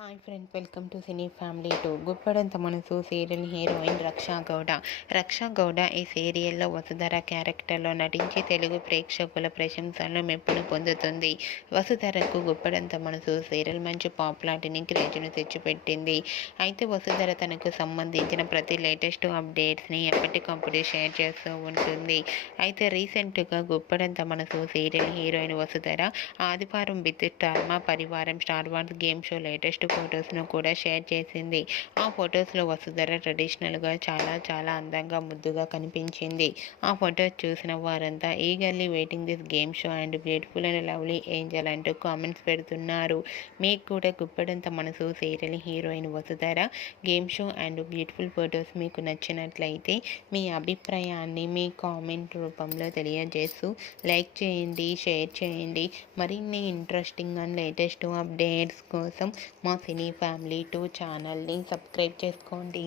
Hi friends, welcome to cine family 2. Guppedantha మనసు serial heroine రక్షా గౌడ. రక్షా గౌడ ఈ సీరియల్లో వసుధర క్యారెక్టర్లో నటించి తెలుగు ప్రేక్షకుల ప్రశంసలను మెప్పును పొందుతుంది. వసుధరకు గుప్పడంత మనసు సీరియల్ మంచి పాపులారిటీని క్రేజ్ను తెచ్చిపెట్టింది. అయితే వసుధర తనకు సంబంధించిన ప్రతి లేటెస్ట్ అప్డేట్స్ని ఎప్పటికప్పుడు షేర్ చేస్తూ ఉంటుంది. అయితే రీసెంట్గా గుప్పడంత మనసు సీరియల్ హీరోయిన్ వసుధర ఆదివారం విత్ స్టార్మా పరివారం star wars game show latest ఫొటోస్ను కూడా షేర్ చేసింది. ఆ ఫొటోస్లో వసుధర ట్రెడిషనల్గా చాలా అందంగా ముద్దుగా కనిపించింది. ఆ ఫొటోస్ చూసిన వారంతా eagerly waiting this game show and beautiful and lovely Angel అంటూ కామెంట్స్ పెడుతున్నారు. మీకు కూడా గుప్పడంత మనసు serial heroine Vasudhara game show and beautiful photos మీకు నచ్చినట్లయితే మీ అభిప్రాయాన్ని మీ కామెంట్ రూపంలో తెలియజేస్తూ లైక్ చేయండి, షేర్ చేయండి. మరిన్ని ఇంట్రెస్టింగ్ అండ్ లేటెస్ట్ అప్డేట్స్ కోసం మా సినీ ఫ్యామిలీ 2 ఛానల్ని సబ్స్క్రైబ్ చేసుకోండి.